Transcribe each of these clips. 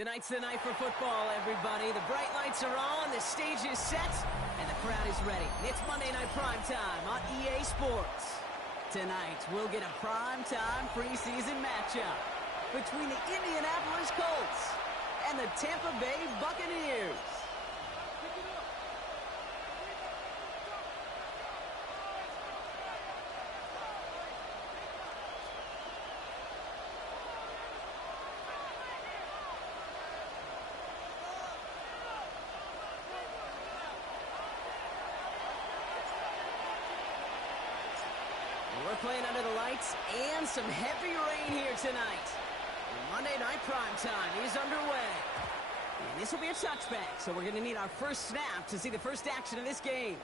Tonight's the night for football, everybody. The bright lights are on, the stage is set, and the crowd is ready. It's Monday Night Primetime on EA Sports. Tonight, we'll get a primetime preseason matchup between the Indianapolis Colts and the Tampa Bay Buccaneers. We're playing under the lights and some heavy rain here tonight. Monday Night Primetime is underway. And this will be a touchback, so we're going to need our first snap to see the first action of this game.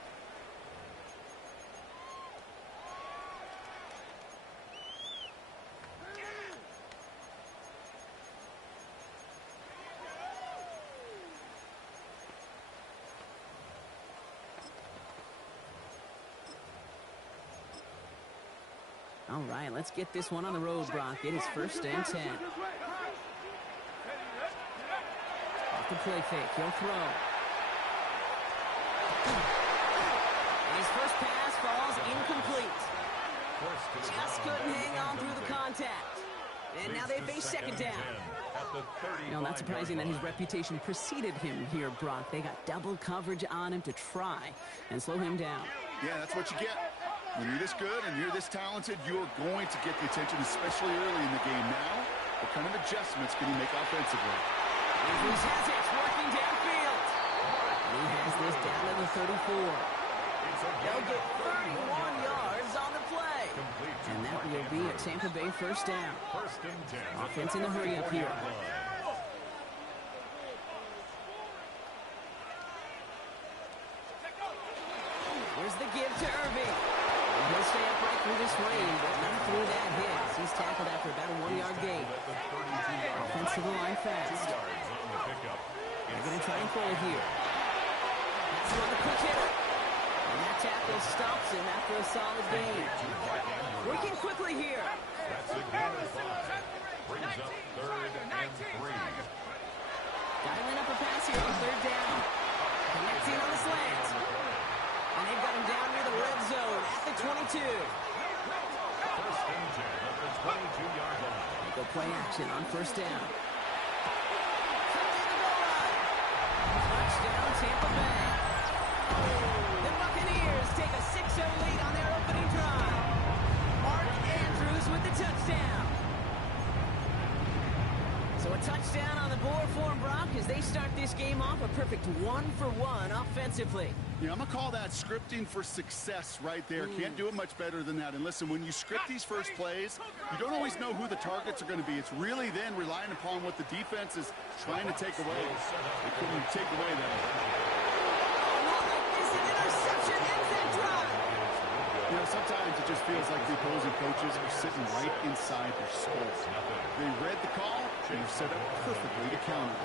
All right, let's get this one on the road, Brock. It is 1st and 10. Off the play fake. He'll throw. His first pass falls incomplete. Just couldn't hang on through the contact. And now they face second down. No, not surprising that his reputation preceded him here, Brock. They got double coverage on him to try and slow him down. Yeah, that's what you get. When you're this good and you're this talented, you're going to get the attention, especially early in the game. Now, what kind of adjustments can he make offensively? Andrews has it, working downfield. He has this down to the 34. They'll get 31 yards on the play. And that will be a Tampa Bay first down. Offense in a hurry up here. Here's the give to Irving. He'll stay upright through this rain, but not through that hit. He's tackled after about a 1-yard gain. Offense to the line fast. They're going to try and fold here. That's on the quick hitter. And that tackle stops him after a solid gain. Working quickly here. That's a gain of 5. Brings up 3rd and 3. Dialing up a pass here on 3rd down. Connecting on the slant. And they've got him down near the red zone at the 22. 1st and 10 at the 22-yard line. They go play action on 1st down. Touchdown, Tampa Bay. The Buccaneers take a 6-0 lead on their opening drive. Mark Andrews with the touchdown. So a touchdown on the board for him, Brock, as they start this game off a perfect 1-for-1 offensively. Yeah, I'm going to call that scripting for success right there. Can't do it much better than that. And listen, when you script these first plays, you don't always know who the targets are going to be. It's really then relying upon what the defense is trying to take away. They couldn't take away that. This an interception ends that drive. You know, sometimes it just feels like the opposing coaches are sitting right inside their skulls. They read the call, and they're set up perfectly to counter.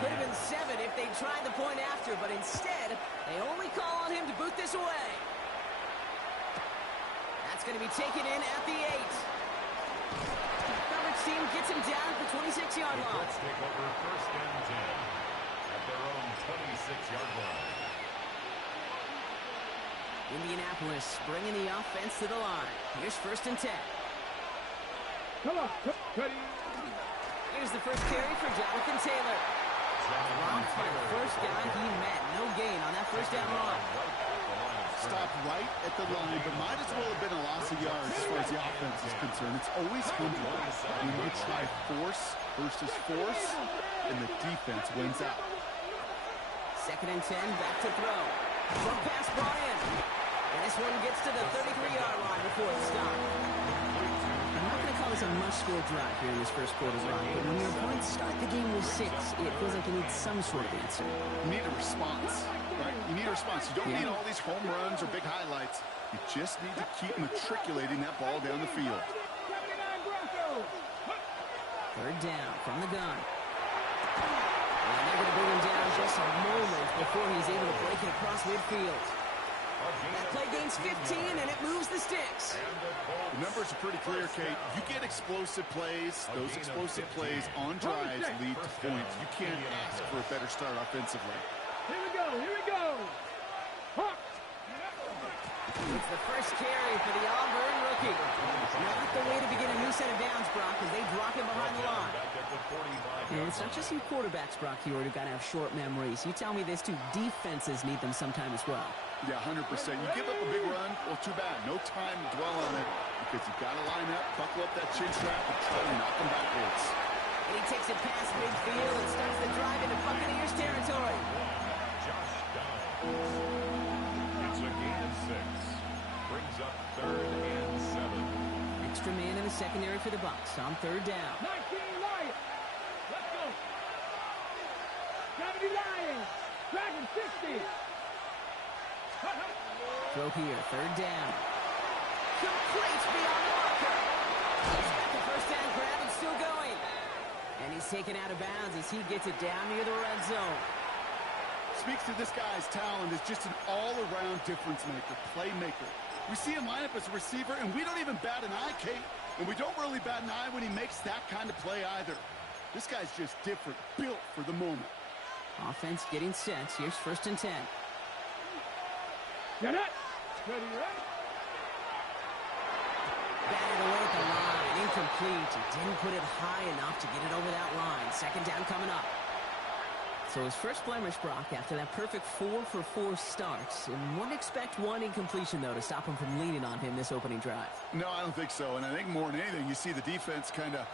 Could have been 7 if they tried the point after, but instead, they only call on him to boot this away. That's going to be taken in at the 8. Coverage team gets him down at the 26-yard line. Let's take over 1st and 10 at their own 26-yard line. Indianapolis bringing the offense to the line. Here's 1st and 10. Come on, ready. Here's the first carry for Jonathan Taylor. Blocked by the first guy he met. No gain on that 1st down run. Stopped right at the line, but might as well have been a loss of yards as far as the offense is concerned. It's always fun to watch when you try force versus force, and the defense wins out. 2nd and 10, back to throw. One pass brought in. And this one gets to the 33-yard line before it's stopped. I'm not going to call this a must-score drive here in this first quarter, Ron, but when your opponents start the game with 6, it feels like you need some sort of answer. You need a response, right? You need a response. You don't need all these home runs or big highlights. You just need to keep matriculating that ball down the field. 3rd down from the gun. And they're going to bring him down just a moment before he's able to break it across midfield. That play gains 15, and it moves the sticks. The numbers are pretty clear, Kate. You get explosive plays. Those explosive plays on drives lead to points. You can't ask for a better start offensively. Here we go. Here we go. Hawk. It's the first carry for the Auburn rookie. Not the way to begin a new set of downs, Brock, as they drop him behind the line. And it's not just you quarterbacks, Brock, here who've got to have short memories. You tell me this too, defenses need them sometime as well. Yeah, 100%. You give up a big run, well, too bad. No time to dwell on it because you've got to line up, buckle up that chin strap, and try to knock them backwards. And he takes it past midfield and starts the drive into Buccaneers territory. It's a gain of 6. Brings up 3rd and 7. Extra man in the secondary for the Bucs on 3rd down. 19 Lions. Let's go. 70 Lions. Dragon 60. Throw here, 3rd down. Complete beyond the marker. He's got the first down grab and still going. And he's taken out of bounds as he gets it down near the red zone. Speaks to this guy's talent as just an all-around difference maker, playmaker. We see him line up as a receiver, and we don't even bat an eye, Kate. And we don't really bat an eye when he makes that kind of play either. This guy's just different, built for the moment. Offense getting set. Here's 1st and 10. Get it. Ready, ready. Batted away at the line. Incomplete. He didn't put it high enough to get it over that line. 2nd down coming up. So his first blemish, Brock, after that perfect 4-for-4 starts. And wouldn't expect one incompletion, though, to stop him from leaning on him this opening drive. No, I don't think so. And I think more than anything, you see the defense kind of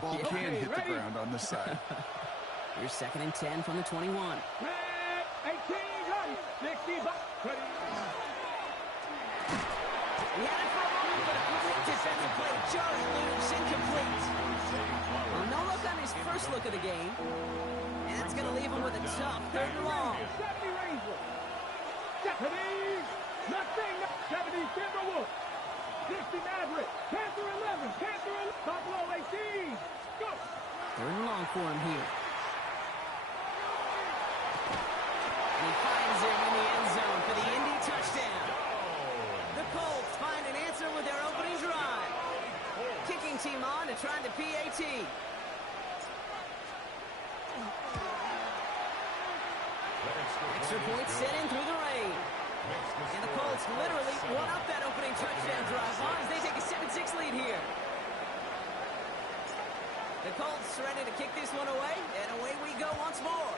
ball can hit the ground on this side. Here's 2nd and 10 from the 21. Red 18 run. 60 bucks. Ready. He had it for a moment, but a quick defensive play just loose, incomplete. Well, no look on his first look of the game. And that's going to leave him with a tough 3rd and long. 70 Ranger. 70. Nothing. 70 Timberwolves. 60 Maverick. Panther 11. Panther 11. Buffalo 18. Go. 3rd and long for him here. And he finds him in the end zone for the Indy touchdown. The Colts find an answer with their opening drive. Kicking team on to try the PAT. Extra point set in through the rain. And the Colts literally won up that opening touchdown drive as they take a 7-6 lead here. The Colts ready to kick this one away, and away we go once more.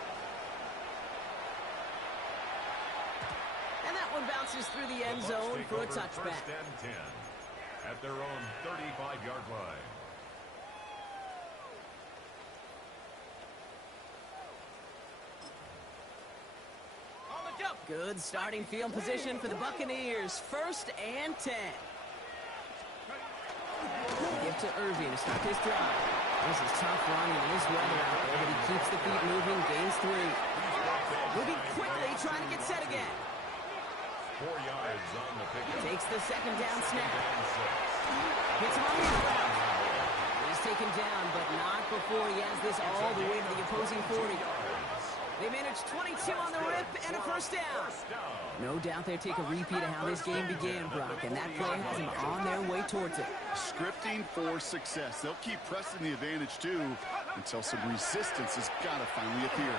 And that one bounces through the end zone for a touchback. 1st and 10 at their own 35-yard line. Good starting field position for the Buccaneers. 1st and 10. Give to Irving to start this drive. This is tough running in this weather out there, but he keeps the feet moving, gains 3. Moving quickly, trying to get set again. 4 yards on the pick. Takes the 2nd down snap. Hits him on the route. He's taken down, but not before he has this all the way to the opposing 40. They managed 22 on the rip and a 1st down. No doubt they take a repeat of how this game began, Brock, and that play has them on their way towards it. Scripting for success. They'll keep pressing the advantage, too, until some resistance has got to finally appear.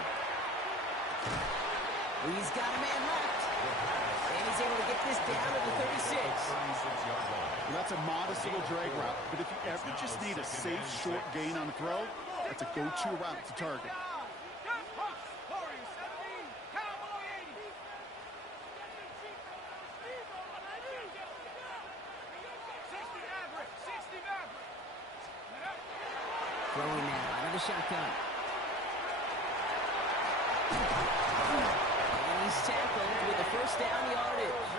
He's got a man left. And he's able to get this down to the 36. Well, that's a modest little drag route, but if you ever just need a safe, short gain on a throw, that's a go-to route to target. Throwing now out of the shotgun. And he's tackled with the 1st down yardage.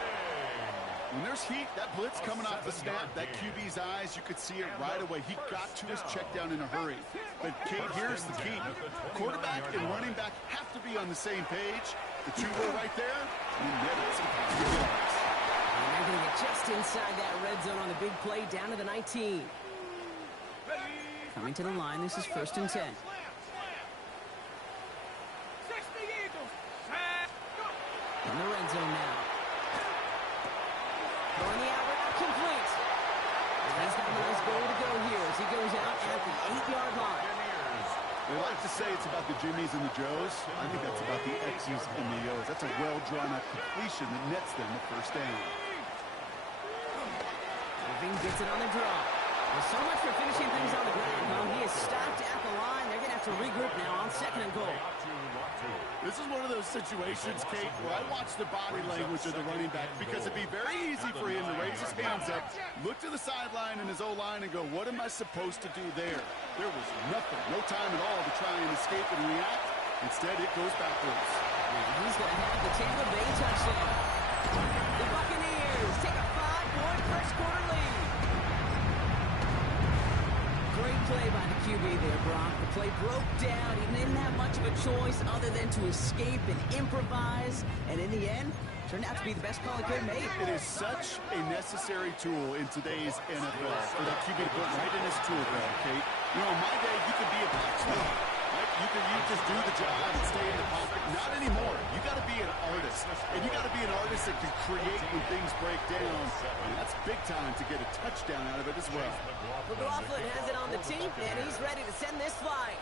When there's heat, that blitz coming off the snap, that QB's eyes, you could see it right away. He got to his check down in a hurry. But, Kate, here's the key. Quarterback and running back have to be on the same page. The two were right there, and netted some positive yards. And they're going to get just inside that red zone on the big play down to the 19. Coming to the line, this is 1st and 10. In the red zone now. the Jimmies and the Joes. I think that's about the X's and the O's. That's a well-drawn-up completion that nets them the first down. Irving gets it on the draw. Well, so much for finishing things on the ground, though. He is stopped at the line. They're going to have to regroup now on 2nd and goal. This is one of those situations, Kate, where I watch the body language of the running back because it'd be very easy for him to raise his hands up, look to the sideline and his O-line and go, what am I supposed to do there? There was nothing, no time at all to try and escape and react. Instead, it goes backwards. He's going to have the Tampa Bay touchdown. The Buccaneers take a 5-point first-quarter lead. Great play by the QB there, Brock. The play broke down. He didn't have much of a choice other than to escape and improvise. And in the end, turned out to be the best call he could have made. It is such a necessary tool in today's NFL for that QB to put right in his tool belt, Kate. You know, in my day, you could be a blacksmith. Right? You just do the job and stay in the pocket. Not anymore. You got to be an artist. And you got to be an artist that can create when things break down. And that's big time to get a touchdown out of it as well. McLaughlin has it on the team, and he's ready to send this flying.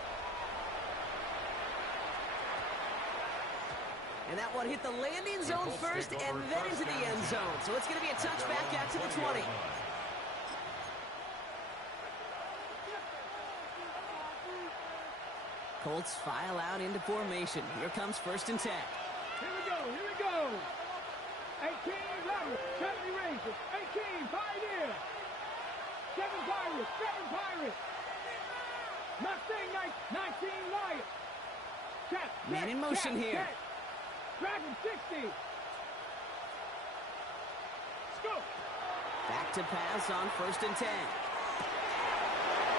And that one hit the landing zone first and then into the end zone. So it's going to be a touchback out to the 20. Colts file out into formation. Here comes 1st and 10. Here we go, here we go. 18 Rebels, 70 Rangers, 18 Pioneers, 7 Pirates, 7 Pirates. Mustang 19 Lions. Check, Man in motion here. check. Dragon 60. Scoop. Back to pass on 1st and 10.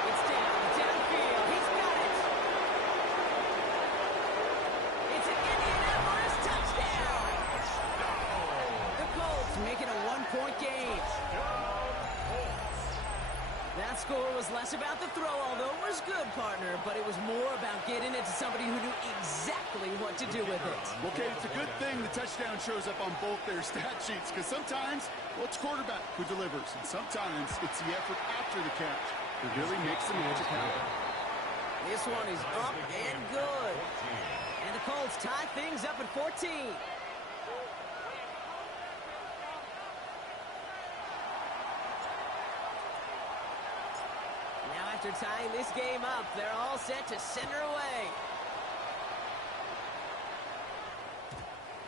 It's downfield. He's got it. It's an Indianapolis touchdown. The Colts making a 1-point game. That score was less about the throw, although it was good, partner, but it was more about getting it to somebody who knew exactly what to do with it. Okay, it's a good thing the touchdown shows up on both their stat sheets because sometimes, well, it's quarterback who delivers, and sometimes it's the effort after the catch that really makes the magic happen. This one is up and good. And the Colts tie things up at 14. After tying this game up, they're all set to send her away.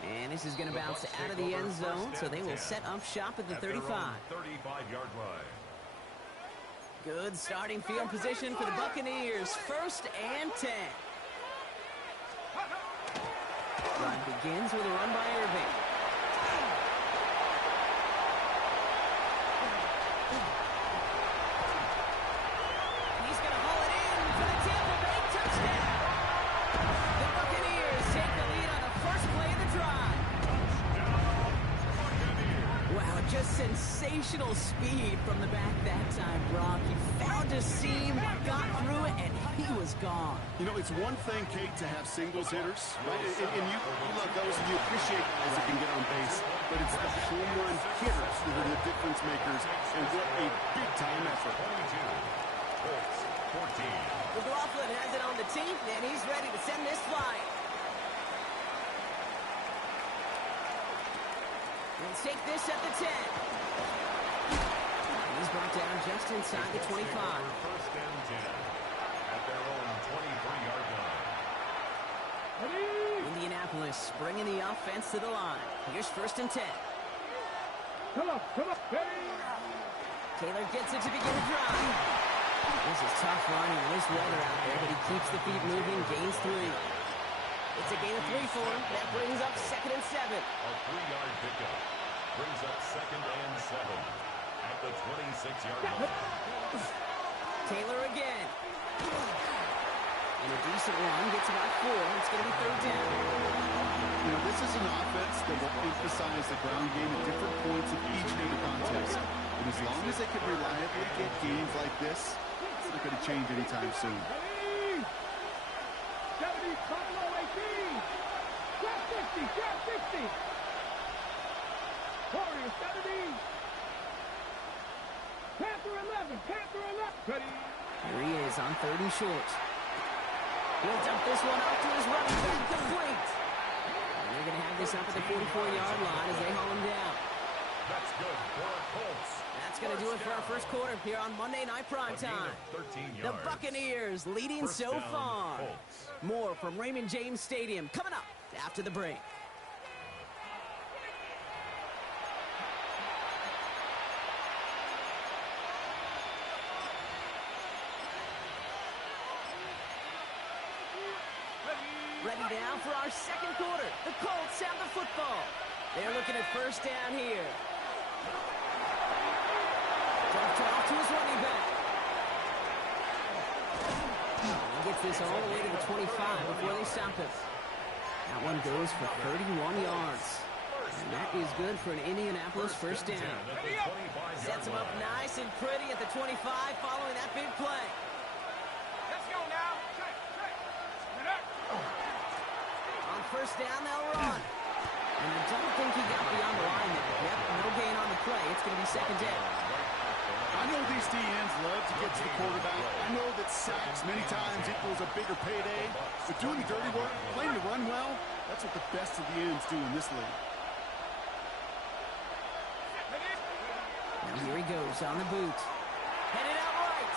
And this is going to bounce out of the end zone, so they will set up shop at the 35. 35-yard line. Good starting field position for the Buccaneers. 1st and 10. Run begins with a run by Irving. Sensational speed from the back that time, Brock. He found a seam, got through it, and he was gone. You know, it's one thing, Kate, to have singles hitters, right? And you love those, and you appreciate guys that can get on base. But it's the home run hitters that are the difference makers, and what a big-time effort. 14. McLaughlin has it on the team, and he's ready to send this flying. Let's take this at the 10. He's brought down just inside the 25. 1st and 10 at their own 23-yard line. Indianapolis bringing the offense to the line. Here's 1st and 10. Come on, ready. Taylor gets it to begin the drive. This is tough running in this weather out there, but he keeps the feet moving, gains 3. It's a gain of 3 for him. That brings up 2nd and 7. A 3-yard pickup brings up 2nd and 7 at the 26-yard line. Taylor again. And a decent run gets about 4. It's going to be 3rd down. You know, this is an offense that will emphasize the ground game at different points of each of the contest. And as long as they can reliably get games like this, it's not going to change anytime soon. 70, Buffalo 18. Grab 60. Warriors 70. Panther 11. Ready. Here he is on 3rd and short. He'll dump this one off to his running back, complete. And they're going to have this up at the 44-yard line as they haul him down. That's good for the Colts. That's going to do it for our first quarter here on Monday Night Primetime. The Buccaneers leading so far. More from Raymond James Stadium coming up after the break. Ready now for our second quarter. The Colts have the football. They're looking at first down here. Dropped it off to his running back. He gets this all the way to the 25 before they stop him. That one goes for 31 yards. And that is good for an Indianapolis first down. Sets him up nice and pretty at the 25 following that big play. Let's go now. On first down, they'll run. And I don't think he got beyond the line there. Yep, no gain on the play. It's going to be second down. I know these DNs love to get to the quarterback. I know that sacks many times equals a bigger payday. But doing the dirty work, playing to run well, that's what the best of the ends do in this league. Now here he goes on the boot. Headed out right.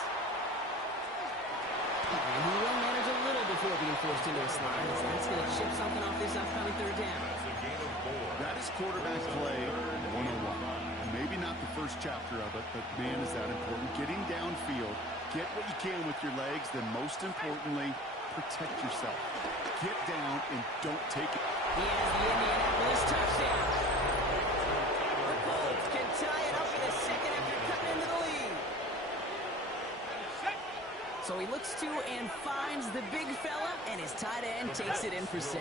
And he will manage a little before being forced into a slide. So that's going to chip something off this upcoming third down. That is quarterback play 101. Maybe not the first chapter of it, but man, is that important. Getting downfield, get what you can with your legs, then most importantly, protect yourself. Get down and don't take it. He has the Indianapolis touchdown. The Colts can tie it up in a second after cutting into the lead. So he looks to and finds the big fella, and his tight end takes it in for 6.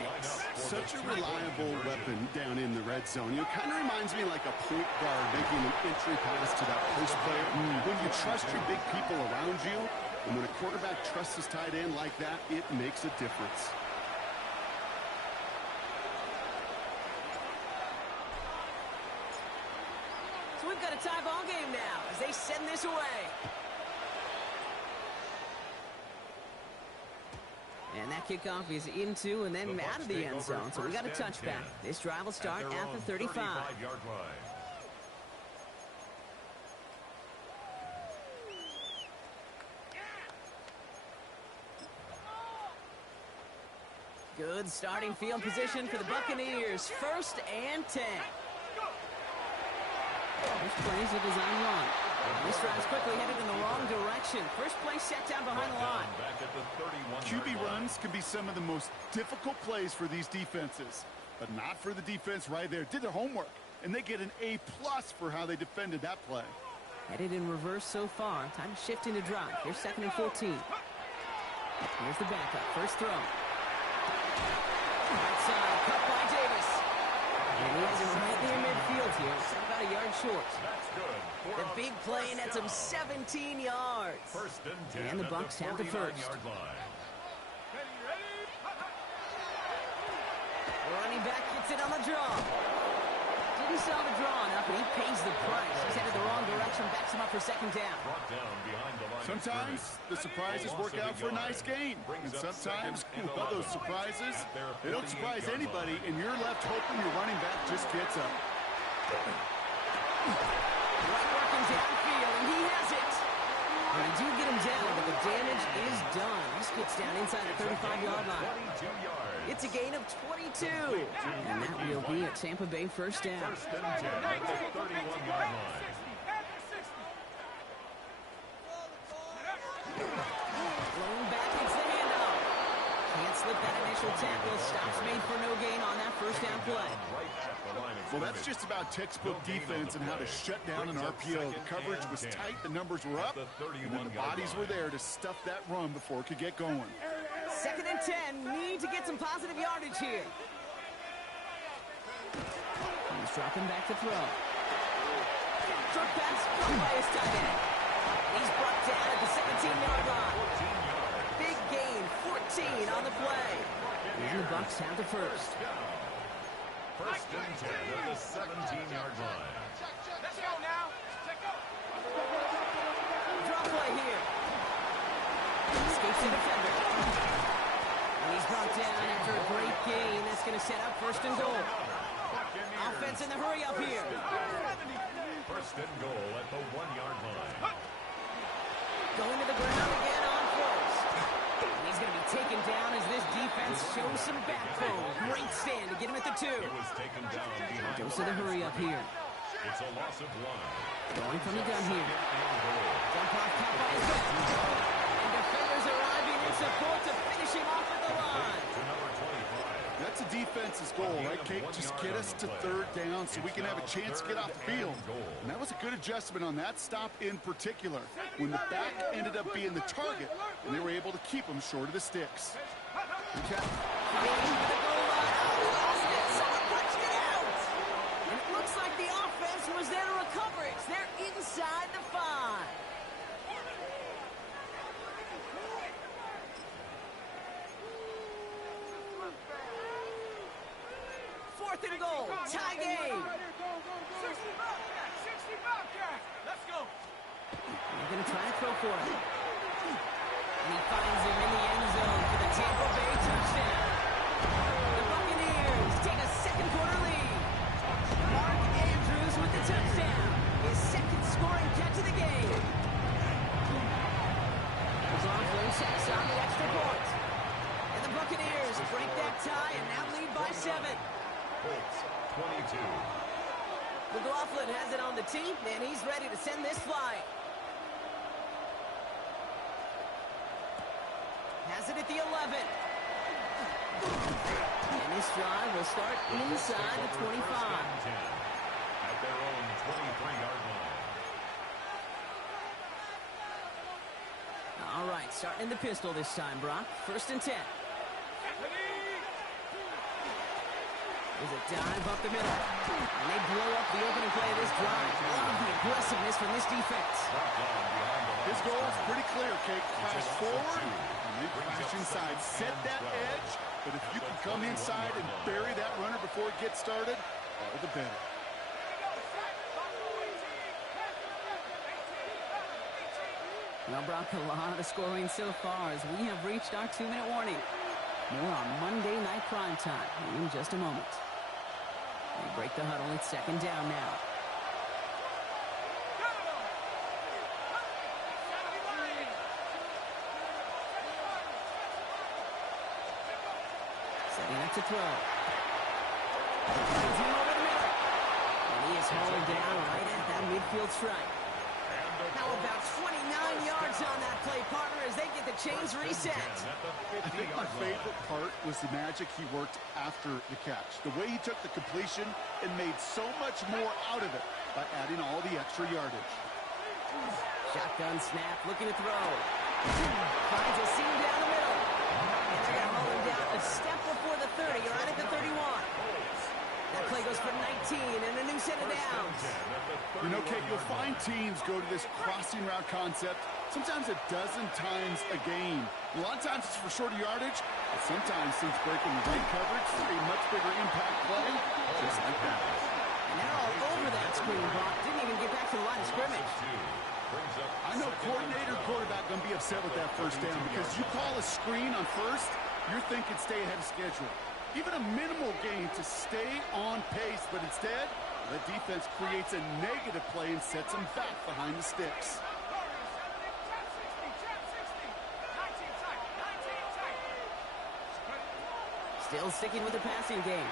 Such a reliable weapon down in the red zone. You know, kind of reminds me like a point guard making an entry pass to that post player. When you trust your big people around you, and when a quarterback trusts his tight end like that, it makes a difference. So we've got a tie ball game now as they send this away. And that kickoff is into and then out of the end zone. So we got a touchback. This drive will start at the 35. 35-yard line. Good starting field position for the Buccaneers. 1st and 10. This plays a design run. This drive's quickly headed in the wrong direction. First play set down behind the line. QB runs can be some of the most difficult plays for these defenses, but not for the defense right there. Did their homework, and they get an A+ for how they defended that play. Headed in reverse so far. Time to shift into drive. Here's 2nd and 14. Here's the backup. First throw. Right side, cut by Davis. And he has him right near midfield here. It's about a yard short. The big play nets him 17 yards. 1st and 10. And the Bucs have the first. Running back gets it on the draw. Didn't sell the draw enough, but he pays the price. He's headed the wrong direction, backs him up for 2nd down. Sometimes the surprises work out for a nice gain. And sometimes, well, those surprises, they don't surprise anybody, and you're left hoping your running back just gets up. Right working downfield, and he has it. And they do get him down, but the damage is done. This gets down inside the 35-yard line. It's a gain of 22. And that will be a Tampa Bay first down. 1st and 10 at the 31-yard line. Blown back, it's the handoff. Can't slip that initial tackle. Stops made for no gain on that first down play. Well, that's just about textbook defense and how to shut down an RPO. The coverage was tight, the numbers were up, and then the bodies were there to stuff that run before it could get going. 2nd and 10. Need to get some positive yardage here. He's dropping back to throw. Short pass caught by his tight end. He's brought down at the 17-yard line. Big gain, 14 on the play. And the Bucs have the first. 1st and 10 at the 17-yard line. Let's go now. Check go. Drop play here. Escapes the defender. brought down after a great gain. That's going to set up first and goal. Offense in the hurry up here. First and goal at the 1-yard line. Going to the ground again on first. And he's going to be taken down as this defense shows some backbone. Great stand to get him at the 2. It was taken down behind Goes to the hurry up here. It's a loss of 1. Going from the gun here. Jump off top by his back. And defenders arriving in support to finish him off at the line. To number 25. That's a defense's goal, right, Kate? Just get us to third down so we can have a chance to get off the field. And that was a good adjustment on that stop in particular, when the back ended up being the target, and they were able to keep him short of the sticks. Fighting for the goal line. Oh, he lost it. Someone punched it out. And it looks like the offense was there to recover it. They're inside the 5. Fourth and goal. Tie game. 60 Bobcat. Let's go. They're going to try to throw for him. And he finds him in the end zone for the Tampa Bay touchdown. The Buccaneers take a second quarter lead. Mark Andrews with the touchdown. His second scoring catch of the game. McLaughlin checks on the extra point. And the Buccaneers break that tie and now lead by 7. Colts 22. McLaughlin has it on the tee, and he's ready to send this flying. Has it at the 11. And this drive will start inside the 25. At their own 23-yard line. All right, starting in the pistol this time, Brock. First and 10. There's a dive up the middle. And they blow up the opening play of this drive. Love the aggressiveness from this defense. His goal is pretty clear, Kate. Crash forward and then crash inside. Set that edge, but if you can come inside and bury that runner before it gets started, all the better. Well, Brock, a lot of scoring so far as we have reached our 2-minute warning. More on Monday Night Primetime in just a moment. They break the huddle. It's second down now. Setting up to throw. Finds him over the middle. And he is hauled down right at that midfield strike. How about 29 yards on that play, partner, as they get the chains reset? I think my favorite part was the magic he worked after the catch. The way he took the completion and made so much more out of it by adding all the extra yardage. Shotgun snap, looking to throw. Finds a seam down the middle. And they're going to haul him down a step before the 30, right at the 31. That play goes for 19 and a new set of downs. You know, Kate, you'll find teams go to this crossing route concept sometimes a dozen times a game. A lot of times it's for shorter yardage, but sometimes since breaking the right coverage for a much bigger impact play, just like that. Now all over that screen, Brock. Didn't even get back to the line of scrimmage. I know coordinator and quarterback going to be upset with that first down because you call a screen on first, you're thinking stay ahead of schedule. Even a minimal gain to stay on pace, but instead, the defense creates a negative play and sets them back behind the sticks. Still sticking with the passing game.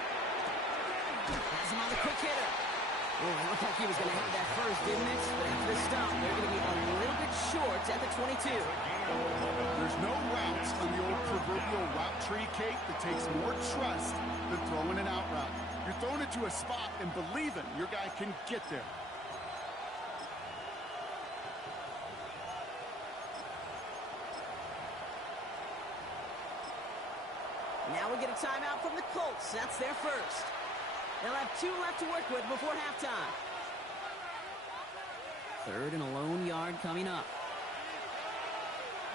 Has him on the quick hitter. Oh, it looked like he was going to have that first, didn't it? But after the stop, they're going to be a little bit short at the 22. There's no routes on the old proverbial route tree, Kate, that takes more trust than throwing an out route. You're throwing it to a spot and believing your guy can get there. Now we get a timeout from the Colts. That's their first. They'll have 2 left to work with before halftime. Third and a lone yard coming up.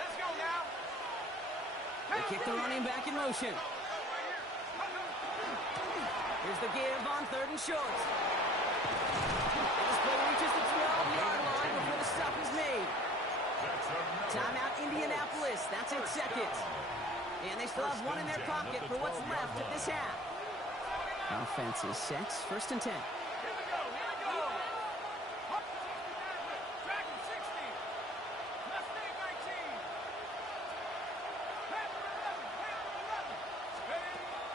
Let's go now. They kick the running back in motion. Here's the give on third and short. And this play reaches the 12-yard line before the stop is made. Timeout Indianapolis. That's its second. And they still have one in their pocket for what's left of this half. Offense is set. 1st and 10.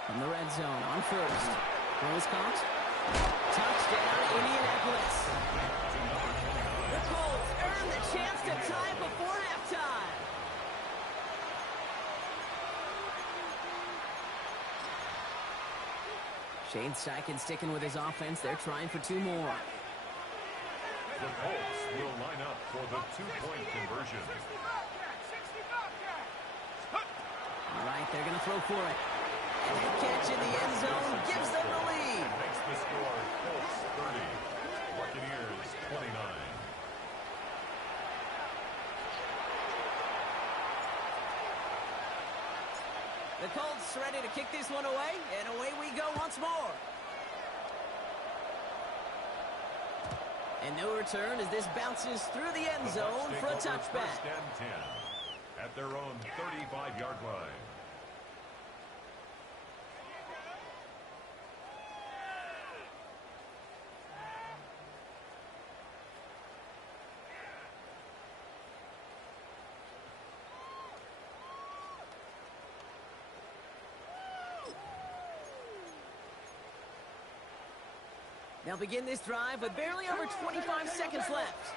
From the red zone on 1st. Throws caught. Touchdown, Indianapolis. The Colts earn the chance to tie it before halftime. Shane Steichen sticking with his offense. They're trying for 2 more. The Colts will line up for the 2-point conversion. All right, they're going to throw for it. And that catch in the end zone gives them the lead. Makes the score Colts 30, Buccaneers 29. The Colts ready to kick this one away, and away we go once more. And no return as this bounces through the end zone for a touchback. 1st and 10 at their own 35-yard line. They'll begin this drive with barely over 25 seconds left.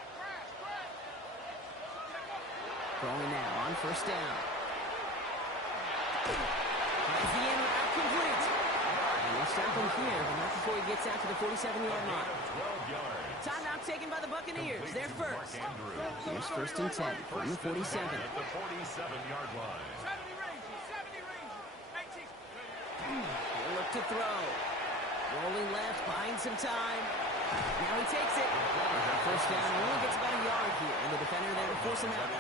Throwing now on 1st down. Tries the in route complete. And they'll stop him here, but not before he gets out to the 47-yard line. 12 yards. Timeout taken by the Buccaneers. They're first. Here's 1st and 10 from the 47. At the 47-yard line. He'll look to throw. Rolling left, buying some time. Now he takes it. 1st down, only gets about a yard here, and the defender there to force him out.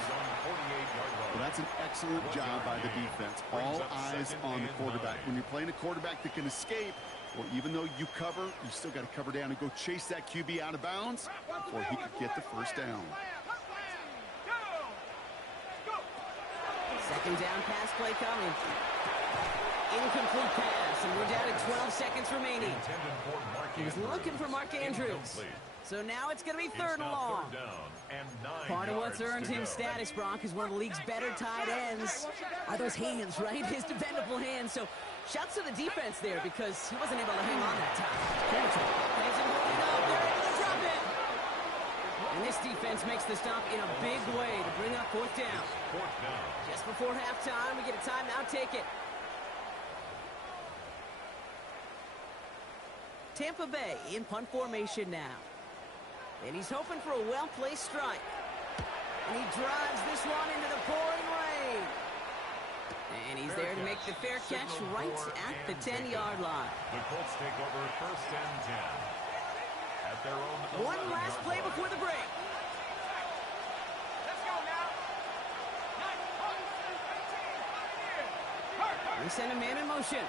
Well, that's an excellent job by the defense. All eyes on the quarterback. When you're playing a quarterback that can escape, or even though you cover, you still got to cover down and go chase that QB out of bounds before he could get the 1st down. 2nd down pass play coming. Incomplete pass, and we're down to 12 seconds remaining. He was looking for Mark Andrews. So now it's going to be 3rd and long. Part of what's earned him status, Brock, is one of the league's better tight ends. Are those hands, right? His dependable hands. So shouts to the defense there because he wasn't able to hang on that time. Has him holding up. They're able to drop it. And this defense makes the stop in a big way to bring up 4th down. Just before halftime, we get a timeout ticket. Tampa Bay in punt formation now. And he's hoping for a well-placed strike. And he drives this one into the pouring rain. And he's there to make the fair catch right at the 10-yard line. The Colts take over 1st and 10 at their own. One last play before the break. Let's go now. We send a man in motion.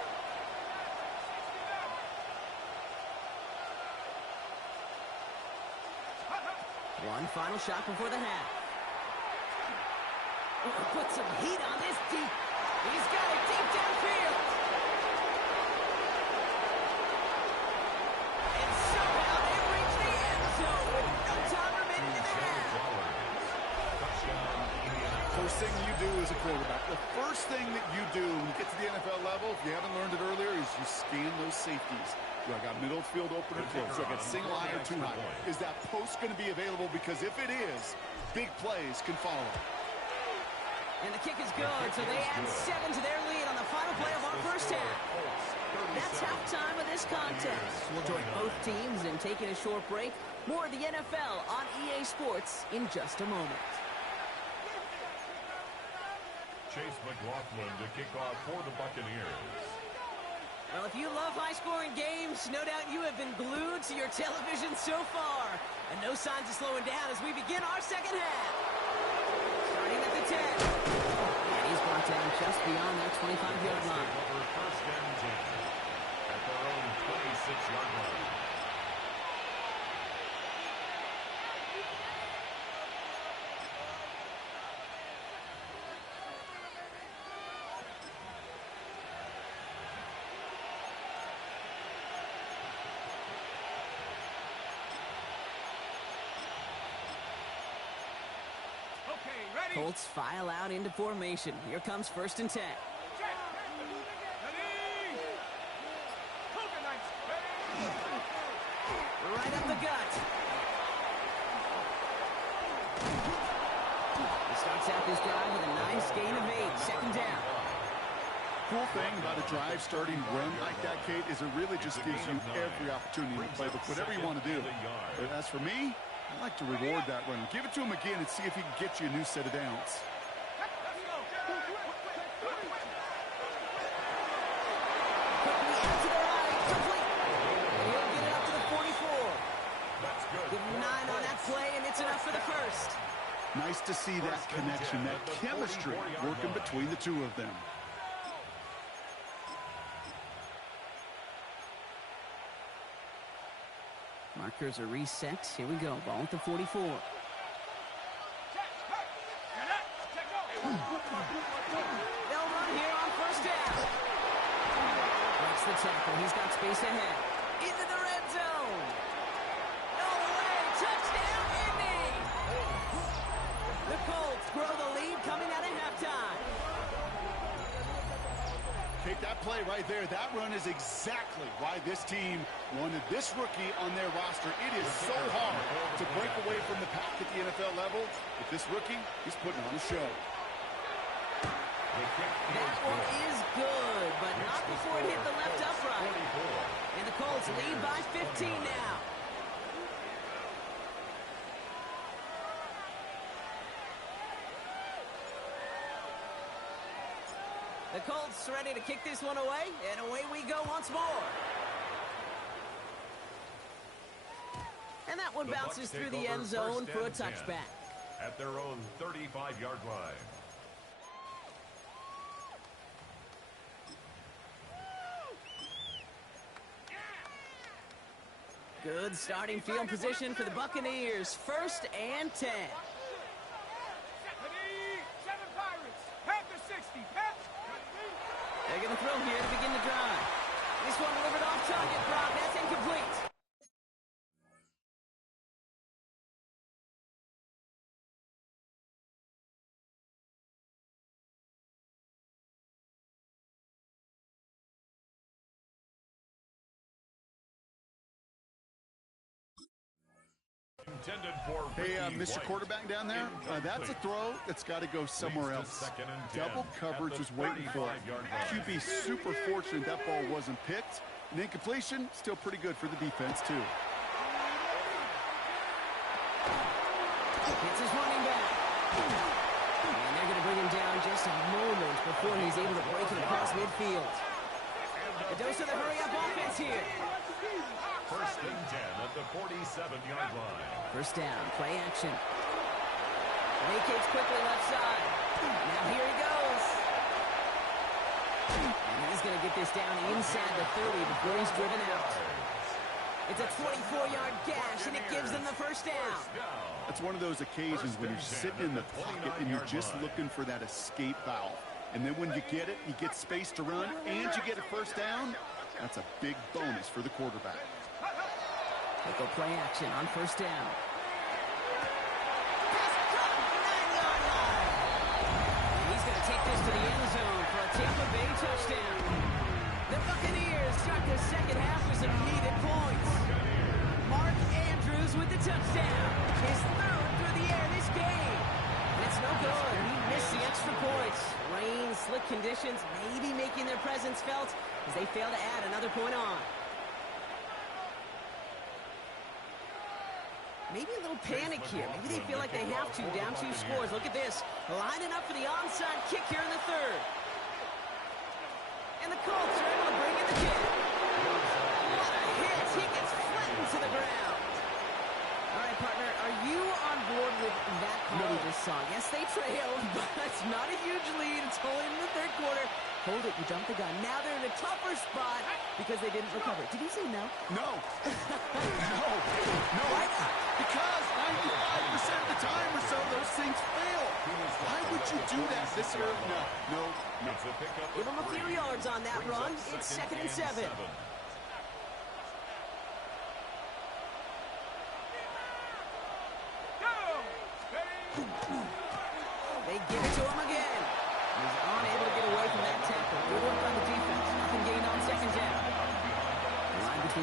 One final shot before the half. Put some heat on this deep. He's got it deep downfield. And somehow they reach the end zone with no time remaining in the half. First thing you do as a quarterback, the first thing that you do when you get to the NFL level, if you haven't learned it earlier, is you scan those safeties. Do I got middle field open or close? Do I got single high or 2 high? Is that post going to be available? Because if it is, big plays can follow. And the kick is good, so they add 7 to their lead on the final play of our 1st half. That's halftime of this contest. We'll join both teams in taking a short break. More of the NFL on EA Sports in just a moment. Chase McLaughlin to kick off for the Buccaneers. Well, if you love high-scoring games, no doubt you have been glued to your television so far. And no signs of slowing down as we begin our 2nd half. Starting at the 10. And he's brought down just beyond that 25-yard line. Over 1st and 10 at their own 26-yard line. Colts file out into formation. Here comes 1st and 10. Right up the gut. He starts out this drive with a nice gain of 8. 2nd down. Cool thing about a drive starting run like that, Kate, is it really just gives you every opportunity in the playbook, whatever you want to do. But as for me, I like to reward that run. Give it to him again and see if he can get you a new set of downs. Give him 9 on that play, and it's enough for the first. Nice to see that connection, that chemistry working between the two of them. Markers are reset. Here we go. Ball at the 44. They'll run here on 1st down. Breaks the tackle. He's got space ahead. Into the red zone. No way. Touchdown, Indy. The Colts grow the lead coming out of halftime. Take that play right there. That run is exactly why this team wanted this rookie on their roster. It is so hard to break away from the pack at the NFL level. But this rookie, he's putting on a show. That one is good, but not before it hit the left upright. And the Colts lead by 15 now. The Colts ready to kick this one away, and away we go once more. And that one bounces through the end zone for a touchback. At their own 35-yard line. Good starting field position for the Buccaneers. 1st and 10. They're going to throw here to begin the drive. This one delivered off target, Brock. That's incomplete. Hey, Mr. Quarterback down there, that's a throw that's got to go somewhere else. Double coverage was waiting for it. QB super fortunate that ball wasn't picked. And incompletion, still pretty good for the defense, too. It's his running back. And they're going to bring him down just a moment before he's able to break it across midfield. A dose of the hurry-up offense here. 1st and 10 at the 47-yard line. 1st down, play action. Vacates quickly left side. Now here he goes. And he's going to get this down inside the 30 before he's driven out. It's a 24-yard gash, and it gives them the 1st down. That's one of those occasions when you're sitting in the pocket and you're just looking for that escape valve. And then when you get it, you get space to run, and you get a 1st down. That's a big bonus for the quarterback. They go play action on 1st down. He's going to take this to the end zone for a Tampa Bay touchdown. The Buccaneers start the 2nd half with some needed points. Mark Andrews with the touchdown. His 3rd through the air this game. And it's no good. He missed the extra points. Rain, slick conditions, maybe making their presence felt as they fail to add another point on. Maybe a little panic here. Maybe they feel like they have to. Down 2 scores. Look at this. Lining up for the onside kick here in the 3rd. And the Colts are able to bring in the kick. What a hit. He gets flattened to the ground. All right, partner, are you on board with that call we just saw? Yes, they trailed, but it's not a huge lead. It's only in the 3rd quarter. Hold it, you jumped the gun. Now they're in a tougher spot because they didn't recover. Did you say no? No. No. Why not? Because 95% of the time or so, those things fail. Why would you do that this early? No. Give them a few yards on that run. It's 2nd and 7.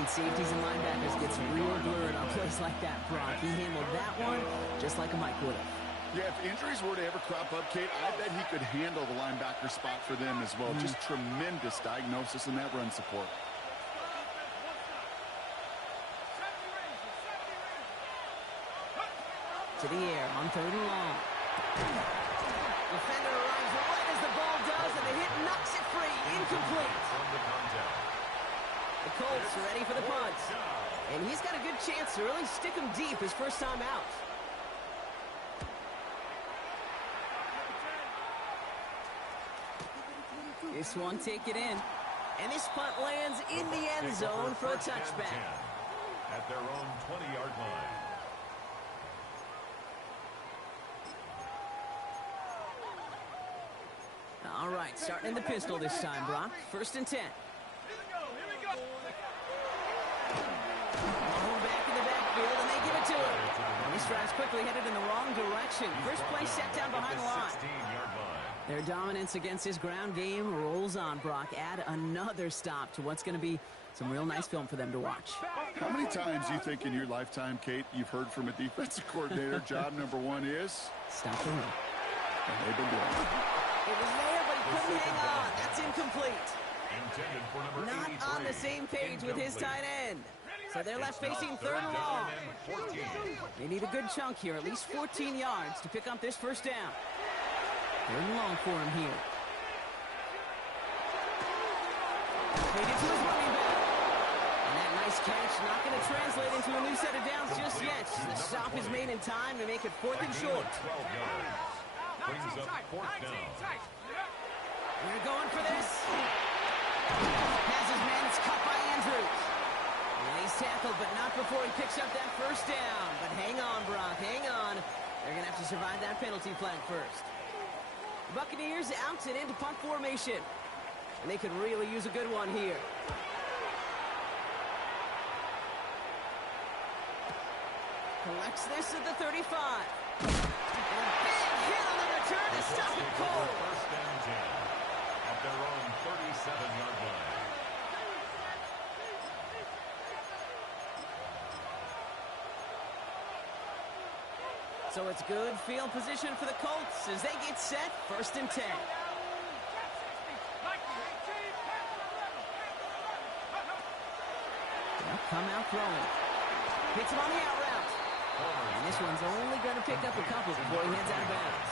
safeties and linebackers gets real blurred on plays like that, Brock. He handled that one just like a Mike would have. Yeah, if injuries were to ever crop up, Kate, I bet he could handle the linebacker spot for them as well. Just tremendous diagnosis in that run support. To the air on 3rd and long. Defender arrives right as the ball does, and the hit knocks it free. Incomplete. The Colts are ready for the punt. And he's got a good chance to really stick him deep his first time out. This one, take it in. And this punt lands in the end zone for a touchback. At their own 20-yard line. All right, starting in the pistol this time, Brock. 1st and 10. Ball back in the backfield, and they give it to him. And this drive's quickly headed in the wrong direction. First play set down behind the line. Their dominance against his ground game rolls on, Brock. Add another stop to what's going to be some real nice film for them to watch. How many times do you think in your lifetime, Kate, you've heard from a defensive coordinator, job number 1 is? Stop the run. And they've been doing it. It was there, but he couldn't hang on. That's incomplete. Not on the same page with his tight end. So they're left facing 3rd and long. They need a good chunk here, at least 14 yards to pick up this first down. 3rd and long for him here. Made it to his running back. And that nice catch not going to translate into a new set of downs just yet. The stop is made in time to make it 4th and short. Brings up 4th down. We're going for this. Has his man, it's caught by Andrews. And he's tackled, but not before he picks up that first down. But hang on, Brock, hang on. They're going to have to survive that penalty flag first. The Buccaneers out and into punt formation. And they could really use a good one here. Collects this at the 35. And a big hit on the return to stop it cold. 1st and 10 at their own 37-yard line. So it's good field position for the Colts as they get set. 1st and 10. They'll come out throwing. Hits him on the out route. And this one's only going to pick up a couple before he heads out of bounds.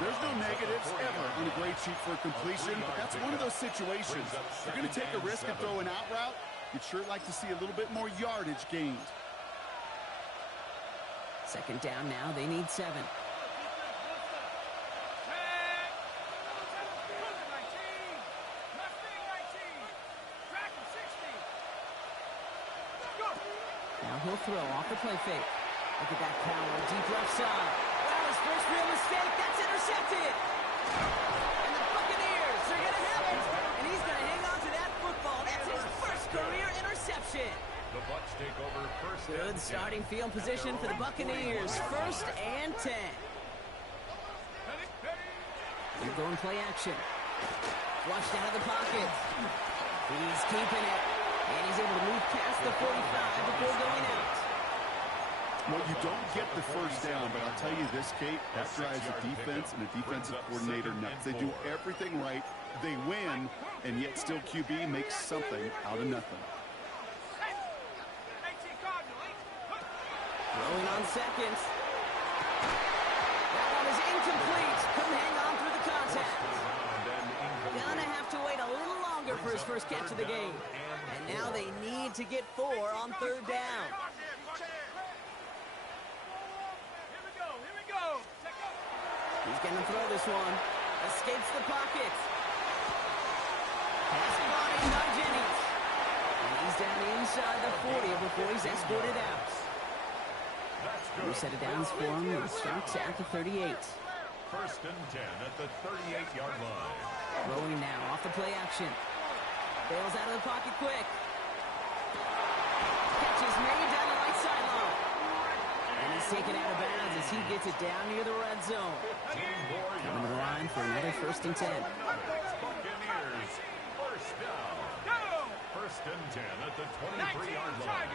There's no negatives ever on a great sheet for completion, but that's one of those situations. If you're going to take a risk and throw an out route, you'd sure like to see a little bit more yardage gained. 2nd down now. They need 7. Now he'll throw off the play fake. Look at that power, deep left side. Well, his first real mistake, that's intercepted. And the Buccaneers are going to have it. And he's going to hang on to that football. That's his first career interception. The Bucs take over 1st and 10. Good starting field position for the Buccaneers. 1st and 10. They're going play action. Flushed out of the pocket. He's keeping it. And he's able to move past the 45 before going out. Well, you don't get the first down, but I'll tell you this, Kate, that drives a defense and a defensive coordinator nuts. They do everything right. They win, and yet still QB makes something out of nothing. Throwing on 2nd. That one is incomplete. Couldn't hang on through the contact. Gonna have to wait a little longer for his first catch of the game. And now they need to get 4 on 3rd down. He's gonna throw this one. Escapes the pocket. Pass body by Jennings. And he's down inside the 40 before he's escorted out. New set of downs for him. It starts at the 38. 1st and 10 at the 38-yard line. Rolling now off the play action. Bails out of the pocket quick. Catch is made down the right sideline. And he's taken out of bounds as he gets it down near the red zone. Coming to the line for another 1st and 10. Buccaneers, 1st down. First and 10 at the 23-yard line.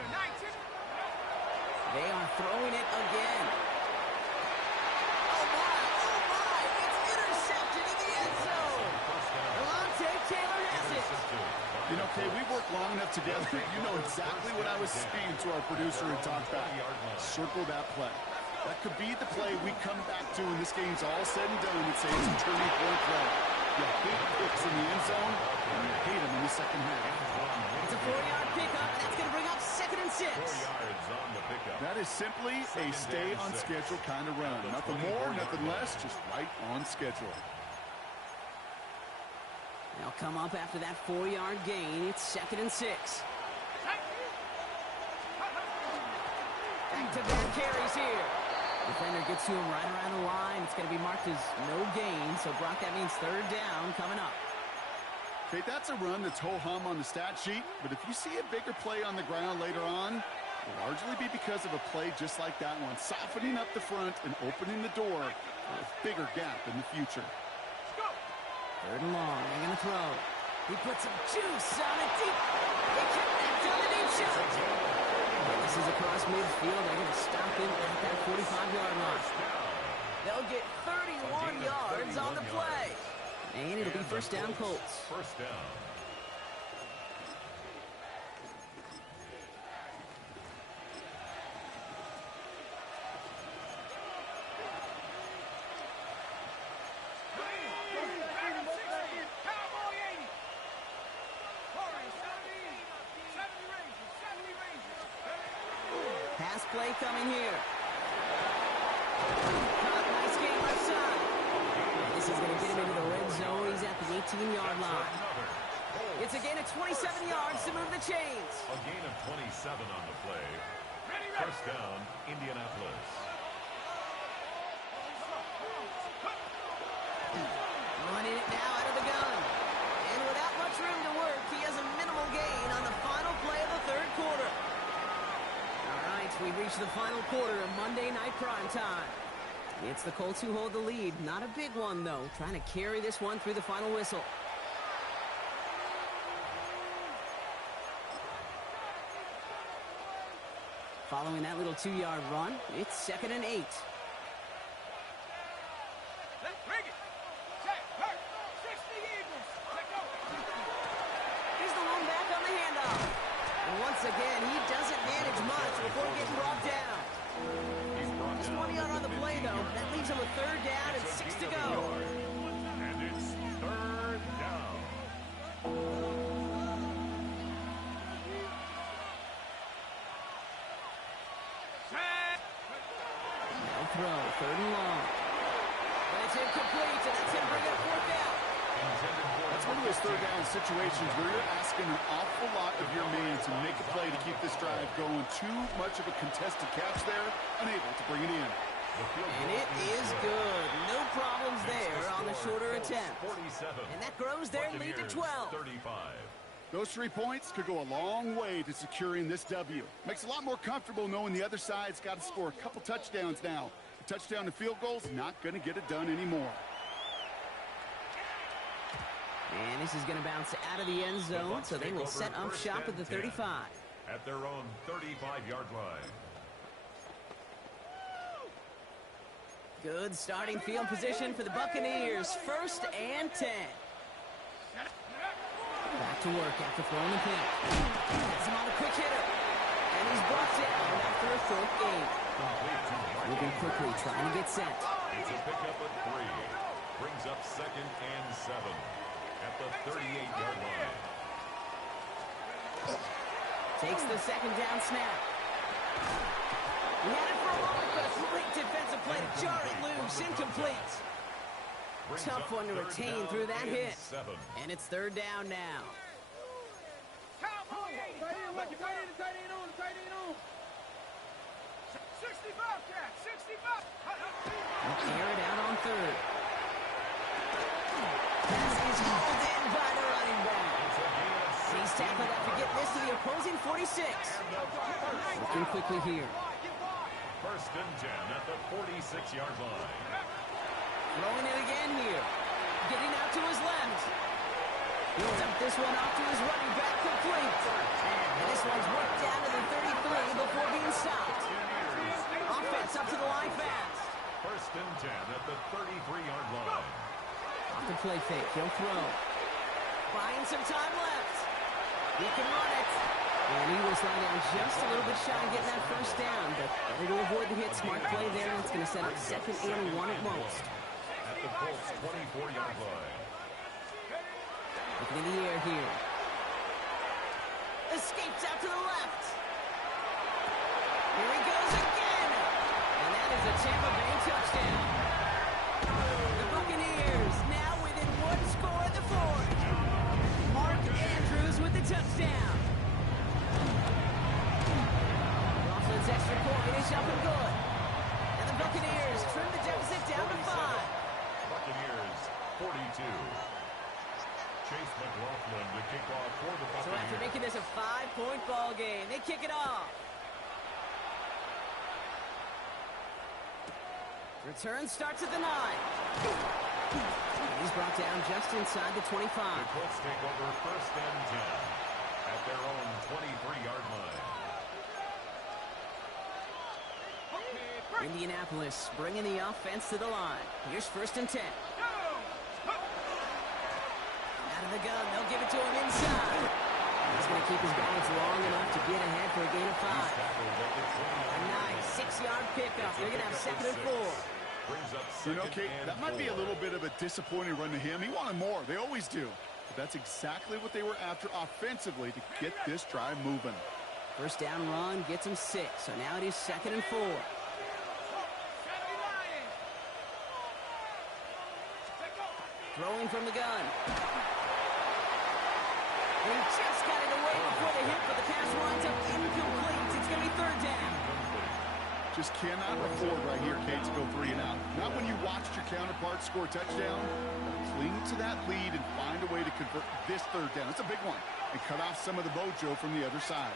They are throwing it again. Oh, my. It's intercepted in the end zone. Delonte Taylor has it. You know, Kay, we've worked long enough together. You know exactly what I was saying to our producer and talk back. Circle that play. That could be the play we come back to when this game's all said and done and say it's a turning point play. You hate picks in the end zone, and you hate them in the second half. It's a 4-yard pickup, and that's going to bring up 2nd and 6. 4 yards on the pickup. That is simply a stay-on-schedule kind of run. Nothing more, nothing less, just right on schedule. They'll come up after that 4-yard gain. It's 2nd and 6. Back-to-back carries here. Defender gets to him right around the line. It's going to be marked as no gain. So, Brock, that means 3rd down coming up. Okay, that's a run that's ho-hum on the stat sheet. But if you see a bigger play on the ground later on, it'll largely be because of a play just like that one. Softening up the front and opening the door for a bigger gap in the future. 3rd and long. They're going to throw. He puts some juice on it deep. They connect on the deep shot. This is across midfield. They're going to stop him at that 45-yard line. They'll get 31 yards on the play. And it'll be 1st down Colts. 1st down. Pass play coming here. Nice game left side. This is going to get him into the red zone. He's at the 18-yard line. It's a gain of 27 yards to move the chains. A gain of 27 on the play. 1st down, Indianapolis. Running it now out of the gun. And without much room to work, he has a minimal gain on the final play of the 3rd quarter. We reach the final quarter of Monday Night Prime Time. It's the Colts who hold the lead. Not a big one, though. Trying to carry this one through the final whistle. Following that little 2-yard run, it's 2nd and 8. Here's the one back on the handoff. And once again, he doesn't manage much before getting brought down. Just 1 yard on the play, though. That leaves him a 3rd down and 6 to go. And it's 3rd down. Now throw, 3rd and long. But it's incomplete, and that's going to bring up 4th down. That's one of those 3rd down situations where you're asking an awful lot of your man to make a play to keep this drive going. Too much of a contested catch there, unable to bring it in. And it is good. No problems there on the shorter attempt. And that grows their lead to 12. 35. Those 3 points could go a long way to securing this W. Makes it a lot more comfortable knowing the other side's got to score a couple touchdowns now. A touchdown to field goals, not going to get it done anymore. And this is going to bounce out of the end zone, so they will set up shop at the 35. At their own 35-yard line. Good starting field position for the Buccaneers. 1st and 10. Back to work after throwing the pick. Gets him on a quick hitter. And he's brought down after a 4th gain. Moving quickly, trying to get set. It's a pickup of 3. Brings up 2nd and 7. At the 38-yard line. Takes the 2nd down snap. He had it for a moment, but a great defensive play to jar it loose. Incomplete. Tough one to retain through that hit. 7. And it's 3rd down now. Air it out on 3rd. Pass is hauled in by the running back. He's tackled after getting this to the opposing 46. Looking quickly here. 1st and 10 at the 46-yard line. Throwing it again here. Getting out to his left. Builds up this one off to his running back, complete. And this one's worked down to the 33 before being stopped. Offense up to the line fast. First and 10 at the 33-yard line. Off the play fake, he'll throw. Buying some time left. He can run it. And he was lying down just a little bit shy of getting that first down, but better to avoid the hit. Smart play there, and it's going to set up 2nd and 1 at most. At the Colts 24-yard line. Looking in the air here. Escapes out to the left. Here he goes again. And that is a Tampa Bay touchdown. The Buccaneers now within 1 score in the 4th. Mark Andrews with the touchdown. Rossland's extra point is up and good. And the Buccaneers trim the deficit down to 5. Buccaneers 42. Chase McLaughlin to kick off for the Buccaneers. So after making this a 5-point ball game, they kick it off. Return starts at the 9. He's brought down just inside the 25. The Colts take over first and 10 at their own 23-yard line. Indianapolis bringing the offense to the line. Here's first and 10. Out of the gun, they'll give it to him inside. He's going to keep his balance long enough to get ahead for a gain of 5. A nice 6-yard pickup. They're going to have 2nd and 4. You know, Kate, that might be a little bit of a disappointing run to him. He wanted more. They always do. But that's exactly what they were after offensively to get this drive moving. First down run gets him 6. So now it is 2nd and 4. Throwing from the gun. He just got it away before the hit, but the pass winds up incomplete. It's going to be 3rd down. Just cannot afford right here, Kate, to go 3 and out. Not when you watched your counterpart score a touchdown. Cling to that lead and find a way to convert this 3rd down. It's a big one. And cut off some of the mojo from the other side.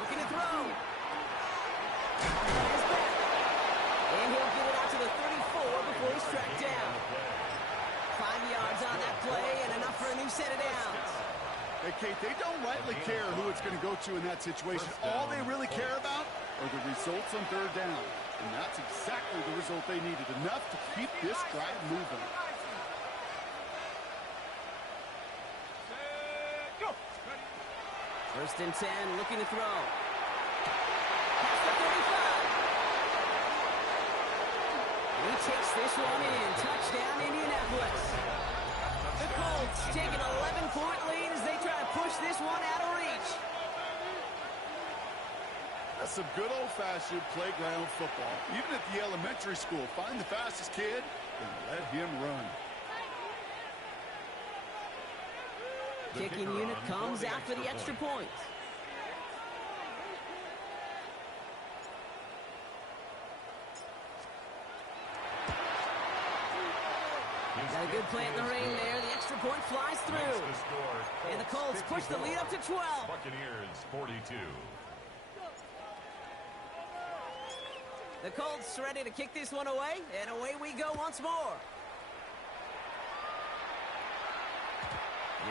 Looking to throw. And he'll get it out to the 34 before he's tracked down. 5 yards on that play and enough for a new set of downs. Hey, Kate, they don't rightly care who it's going to go to in that situation. All they really care about are the results on 3rd down. And that's exactly the result they needed. Enough to keep this drive moving. First and 10, looking to throw. Past the 35. He takes this one in. Touchdown, Indianapolis. The Colts take an 11-point lead as they try to push this one out of reach. That's some good old-fashioned playground football. Even at the elementary school, find the fastest kid and let him run. Kicking unit comes out for the extra point. Got a good play in the rain there. The extra point flies through. And the Colts push the lead up to 12. Buccaneers 42. The Colts ready to kick this one away, and away we go once more.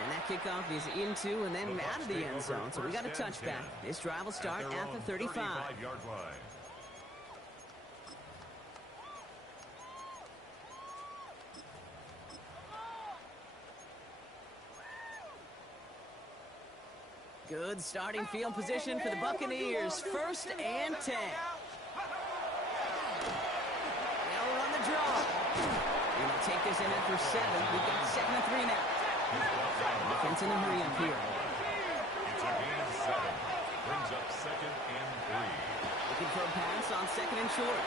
And that kickoff is into and then out of the end zone, so we got a touchback. This drive will start at the 35. 35-yard line. Good starting field position for the Buccaneers. First and 10. They'll run the draw. And they'll take this ahead for 7. We've got 2nd and 3 now. Defense in a hurry up here. It's a gain of 7. Brings up 2nd and 3. Looking for a pass on 2nd and short.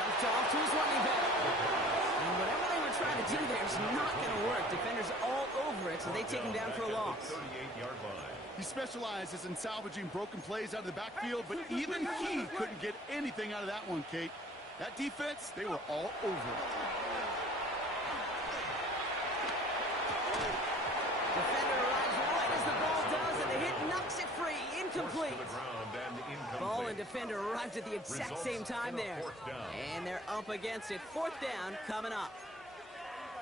Dumped off to his running back. And whatever they were trying to do there is not going to work. Defenders all over it, so they take him down for a loss. 38-yard line. He specializes in salvaging broken plays out of the backfield, but even he couldn't get anything out of that one, Kate. That defense, they were all over it. Defender arrives right as the ball does, and the hit knocks it free. incomplete. To the ground and incomplete. Ball and defender arrived at the exact same time there. And they're up against it. Fourth down coming up.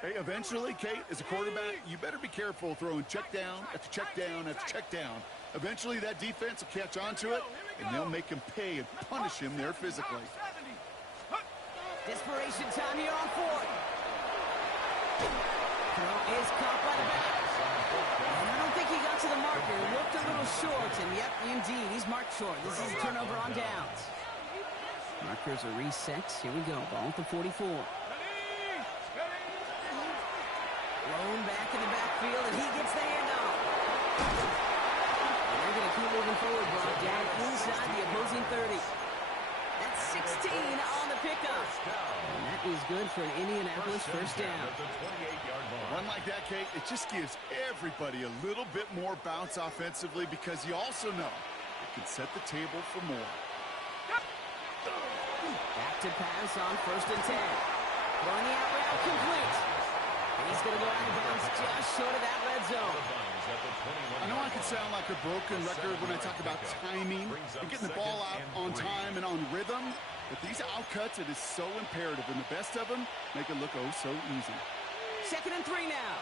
Hey, eventually, Kate, as a quarterback, you better be careful throwing check down after check down after check down. Eventually, that defense will catch on to it, and they'll make him pay and punish him there physically. Desperation time here on fourth. Throw is caught by the back. And I don't think he got to the marker. Looked a little short, and yep, indeed, he's marked short. This is a turnover on downs. Markers are reset. Here we go. Ball at the 44. Blown back in the backfield, and he gets the handoff. And they're going to keep moving forward, Brock, down inside the opposing 30. That's 16 on the pickup. And that is good for an Indianapolis first down. Run like that, Kate, it just gives everybody a little bit more bounce offensively because you also know it can set the table for more. Back to pass on 1st and 10. Throwing the out route complete. And he's going to go out of bounds just short of that red zone. I know I can sound like a broken record when I talk about timing and getting the ball out on time and on rhythm, but these outcuts, it is so imperative, and the best of them make it look oh so easy. 2nd and 3 now.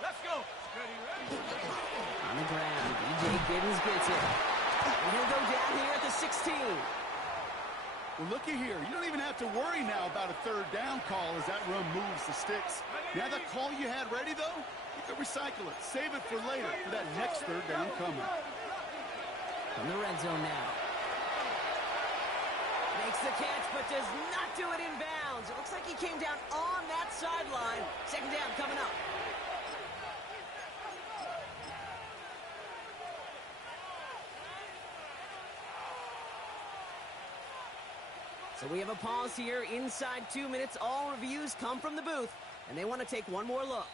Let's go. On the ground, DJ Giddens gets it. And he'll go down here at the 16. Well, looky here. You don't even have to worry now about a 3rd down call as that run moves the sticks. Now that call you had ready, though, you can recycle it. Save it for later for that next 3rd down coming. From the red zone now. Makes the catch, but does not do it in bounds. It looks like he came down on that sideline. 2nd down coming up. So we have a pause here inside 2 minutes. All reviews come from the booth, and they want to take one more look.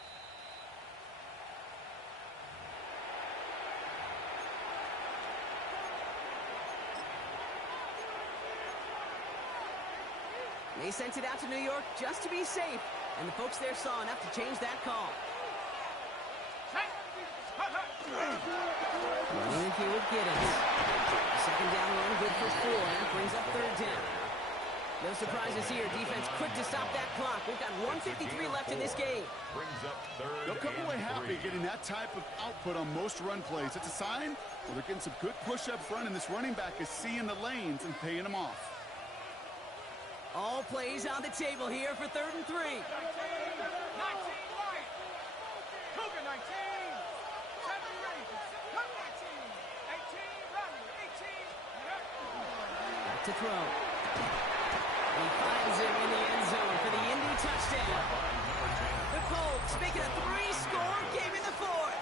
They sent it out to New York just to be safe, and the folks there saw enough to change that call. Running in here with Giddens. 2nd down run, good for 4. That brings up 3rd down. No surprises here. Defense quick to stop that clock. We've got 1:53 left in this game. They'll come away happy getting that type of output on most run plays. It's a sign where they're getting some good push up front, and this running back is seeing the lanes and paying them off. All plays on the table here for 3rd and 3. 19 right. Cougar 19. 7 Ravens. 19. 18 running. 18. Back to throw. He finds him in the end zone for the Indy touchdown. The Colts making a 3-score game in the 4th.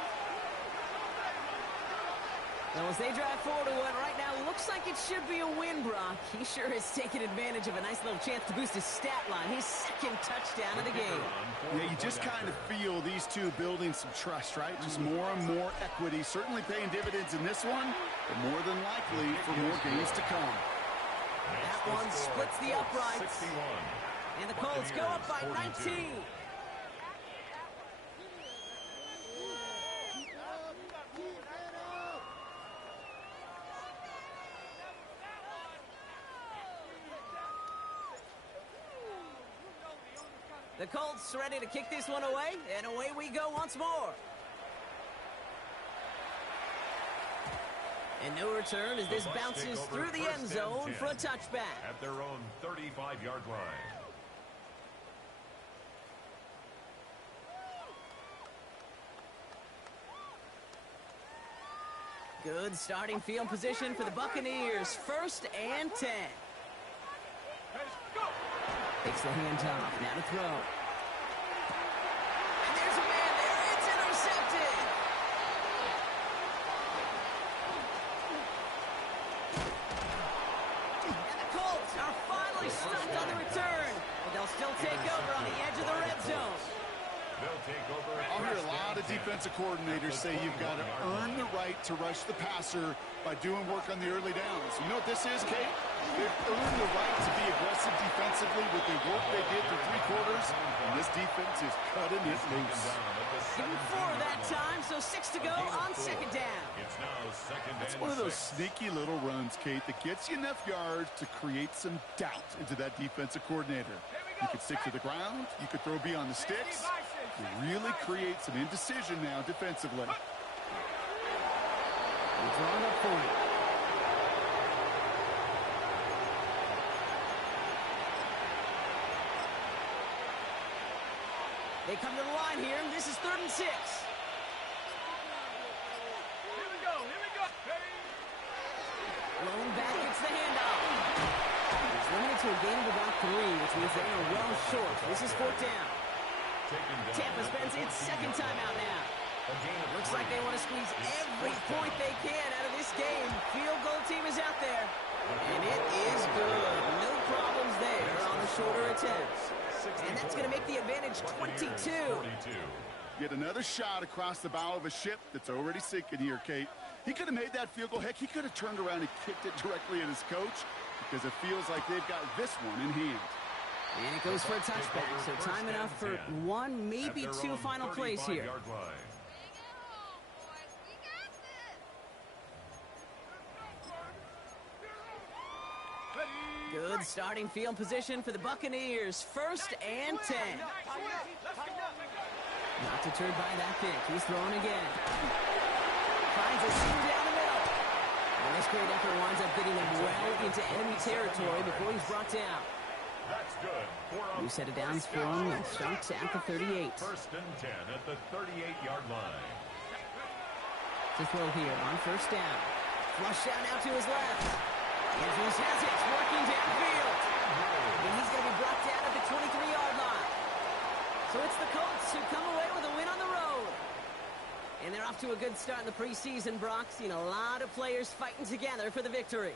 So as they drive forward to what right now looks like it should be a win, Brock. He sure has taken advantage of a nice little chance to boost his stat line. His 2nd touchdown of the game. Yeah, you just kind of feel these two building some trust, right? Just more and more equity. Certainly paying dividends in this one, but more than likely for more games to come. That one splits the uprights. And the Colts go up by 19. The Colts ready to kick this one away, and away we go once more. And no return as this bounces through the end zone for a touchback. At their own 35-yard line. Good starting field position for the Buccaneers. 1st and 10. Takes the handoff. Now to throw. And there's a man there. It's intercepted. And the Colts are finally stunned on the return. But they'll still take over on the edge of the red zone. They'll take over. I'll hear a lot of defensive coordinators say you've got to earn the right to rush the passer by doing work on the early downs. You know what this is, Kate? They've earned the right to be aggressive defensively with the work they did for 3 quarters, and this defense is cutting it loose. Give him 4 that time, so 6 to go on second down. It's now second It's and one of those 6. sneaky little runs, Kate, that gets you enough yards to create some doubt into that defensive coordinator. You could stick to the ground. You could throw beyond the sticks. You really create some indecision now defensively. He's drawn up for it. They come to the line here. This is 3rd and 6. Here we go. Rolling back, gets the handoff. He's limited to a gain of about 3, which means they are well short. This is 4th down. Tampa spends its second timeout now. Looks like they want to squeeze every point they can out of this game. Field goal team is out there. And it is good. No problems there on the shorter attempts. And that's going to make the advantage 22. Get another shot across the bow of a ship that's already sinking here, Kate. He could have made that field goal. Heck, he could have turned around and kicked it directly at his coach because it feels like they've got this one in hand. And it goes for a touchback, so time enough for 1, maybe 2 final plays here. Good starting field position for the Buccaneers. 1st and 10. Not deterred by that pick. He's throwing again. Finds a seam down the middle. And this great effort winds up getting them well into enemy territory before he's brought down. That's good. New set of downs for him. And starts at the 38. 1st and 10 at the 38-yard line. To throw here on 1st down. Flush down out to his left. Andrews has it, working downfield. And he's going to be brought down at the 23-yard line. So it's the Colts who come away with a win on the road. And they're off to a good start in the preseason, Brock. Seen a lot of players fighting together for the victory.